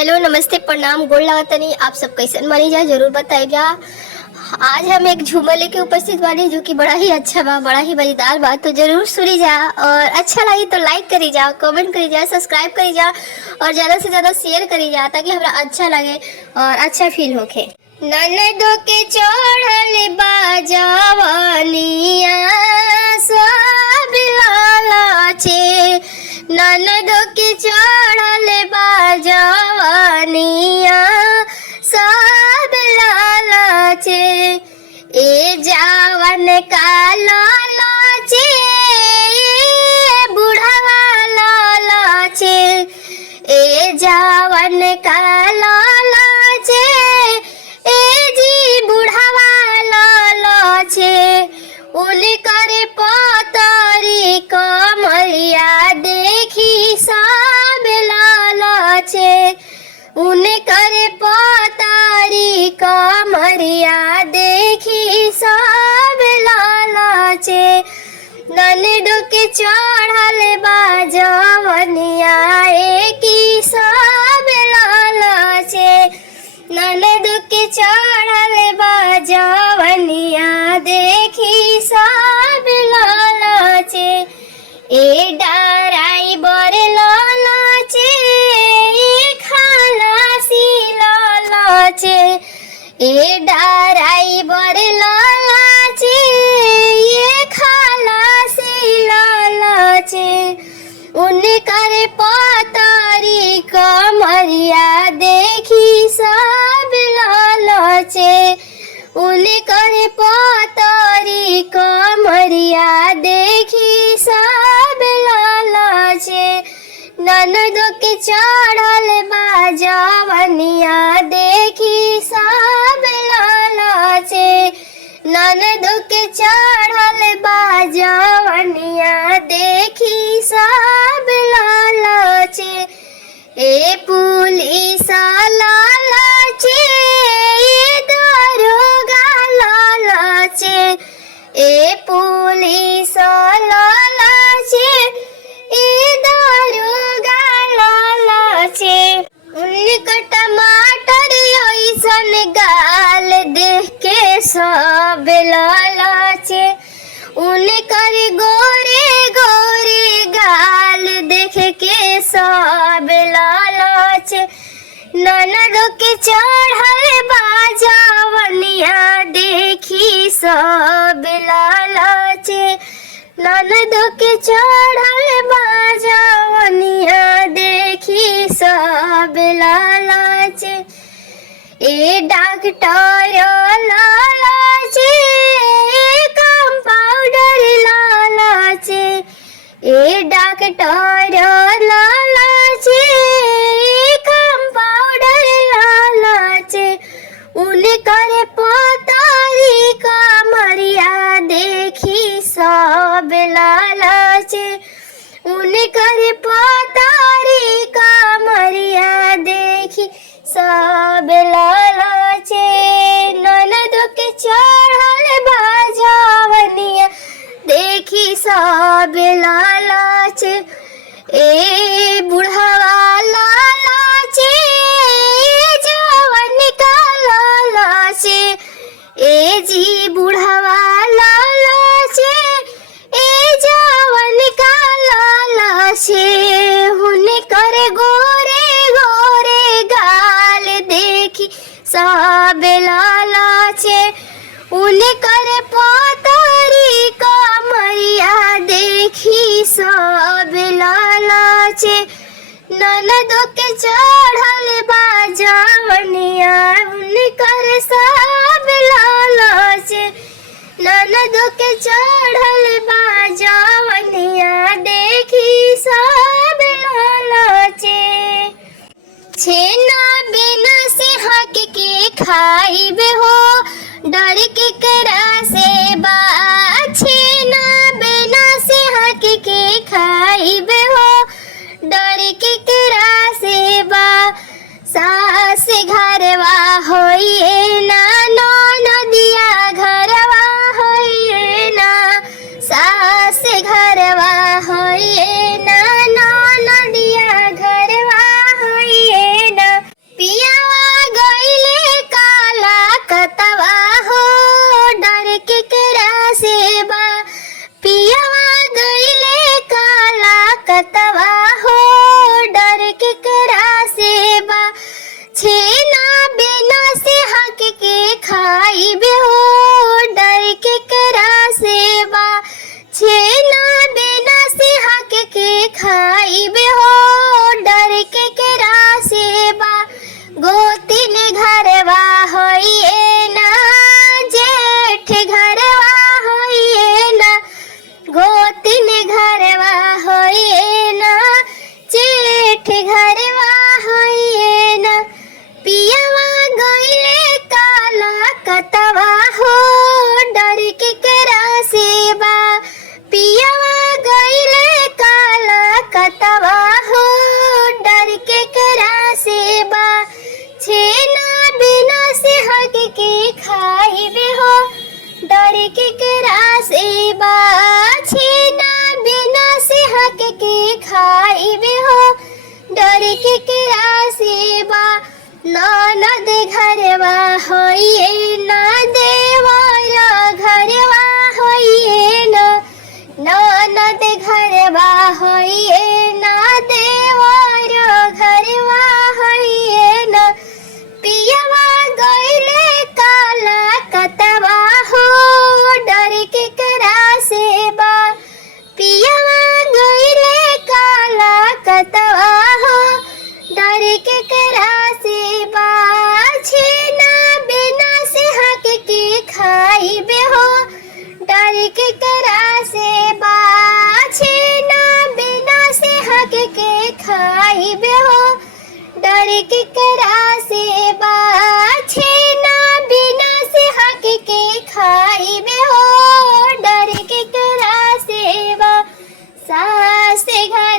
Hello, नमस्ते, प्रणाम, गोड़ लागतनी। आप सब कैसन मानी जा, जरूर बताइएगा। आज हम एक झूमर लेके उपस्थित बानी जो कि बड़ा ही अच्छा बा, बड़ा ही मजेदार बा। तो जरूर सुनी जा और अच्छा लगी तो लाइक करी जा, कमेंट करी जा, सब्सक्राइब करी जा और ज्यादा से ज्यादा शेयर करी जा ताकि हमरा अच्छा लगे और अच्छा फील होके। ननदो के चढ़ल बा जवानिया सब लालाचे, ननदो के चढ़ल बा जवानिया सब लालाचे, ए जावन का लालाचे, ए बुढ़वा लालाचे, ए जावन का लालाचे, ए जी बुढ़वा लालाचे, उनकर पतारी कमरिया देखी सब लालाचे, उनकर पतारी कमरिया देखी सब लालाचे, ननदो के चढ़ल बा जवनिया की सब लालाचे, ननदो के चढ़ल बा जवनिया देखी सब लालाचे, ए डाराई बर लालाचे, ए खालासी लालाचे, ए डाराई बर लालाचे, ए खालासी लालाचे, उनकर पतारी कमरिया देखी सब लालाचे, उनकर पतारी कमरिया देखी सब लालाचे, ननदो के चढ़ल बा जवनिया देखी सब लालाचे, ननदो के चढ़ल बा जवनिया देखी सब लालाचे, ए पुलिस लालाचे, ए दरोगा लालाचे, ए पुलिस लालाचे, ए दरोगा लालाचे, उनका टमाटर ऐसन गाल देख के सब लालाचे, उनकर गोरे गोरे गाल देख के सब लालाचे, ननदो के चढ़ल बा जवनिया देखी सब लालाचे, ननदो के चढ़ल बा जवनिया देखी सब लालाचे, ए डॉक्टर लालाचे, ए कंपाउंडर लालाचे, ए डॉक्टर लालाचे, ए कंपाउंडर लालाचे, उनकर पतारी कमरिया देखी सब लालाचे, उनकर पतारी कमरिया देखी सब लालाचे, ननदो के चढ़ल बा जवनिया देखी सब लालाचे, ए बुढ़वा लालाचे, ए जवन का लालाचे, ए जी बुढ़वा लालाचे, ए जवन का लालाचे, हुनकर गोरे गोरे गाल देखी सब लालाचे, उनकर पतारी कमरिया देखी सब लालाचे, ननदो के चढ़ल बा जवनिया उनकर सब लालाचे, ननदो के चढ़ल बा जवनिया देखी सब लालाचे, छेना बिना से हक के खाइबे हो डर के करा से बा, छेना बिना से हक के खाइबे हो डर के करा से बा, सास घरवा होइए ना, नदिया घरवा होइए ना, सास घरवा होइए ना, नदिया घरवा होइए ना। खाइबे हो डर केकरा से बा छेना बिना से हक के खाइबे हो डर केकरा से बा ननद घरवा होइए ना देवरा घरवा होइए ना ननद घरवा होइए ना देवरा घरवा होइए ना पियवा गइले काला कतवा हो डर केकरा से बा पियवा गइले काला कतवा हो डर केकरा से बा छेना बिना से हक के खाइबे हो डर केकरा से बा छेना बिना से हक के खाइबे हो डर केकरा से बा छेना बिना से हक के खाइबे हो डर केकरा से बा सास घर